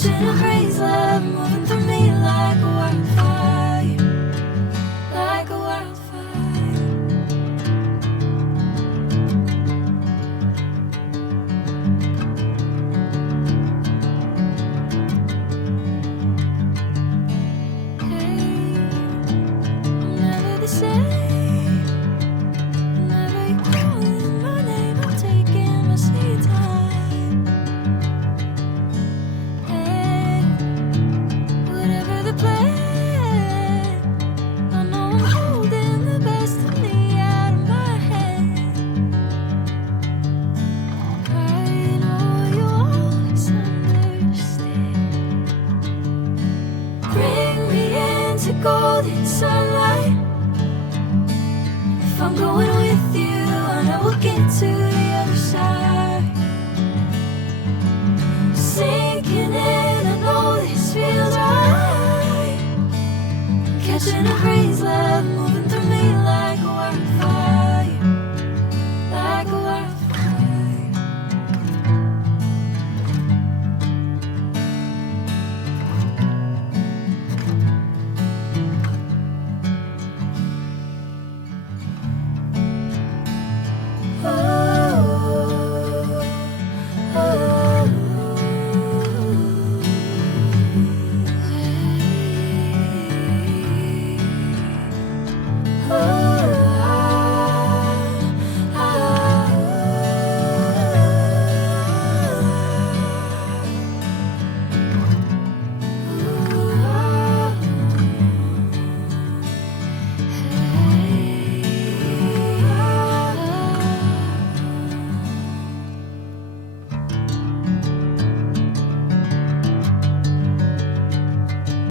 catching a craze love moving through me like a wildfire, like a wildfire. Hey, I'm never the same. Whenever you're calling my name, I'm taking my sweet time. Hey, whatever the plan, I know I'm holding the best of me out of my head. I know you always understand. Bring me into golden sunlight. If I'm going with you, I know we'll get to the other side. Sinking in, I know this feels right. Catching a craze love moving through me like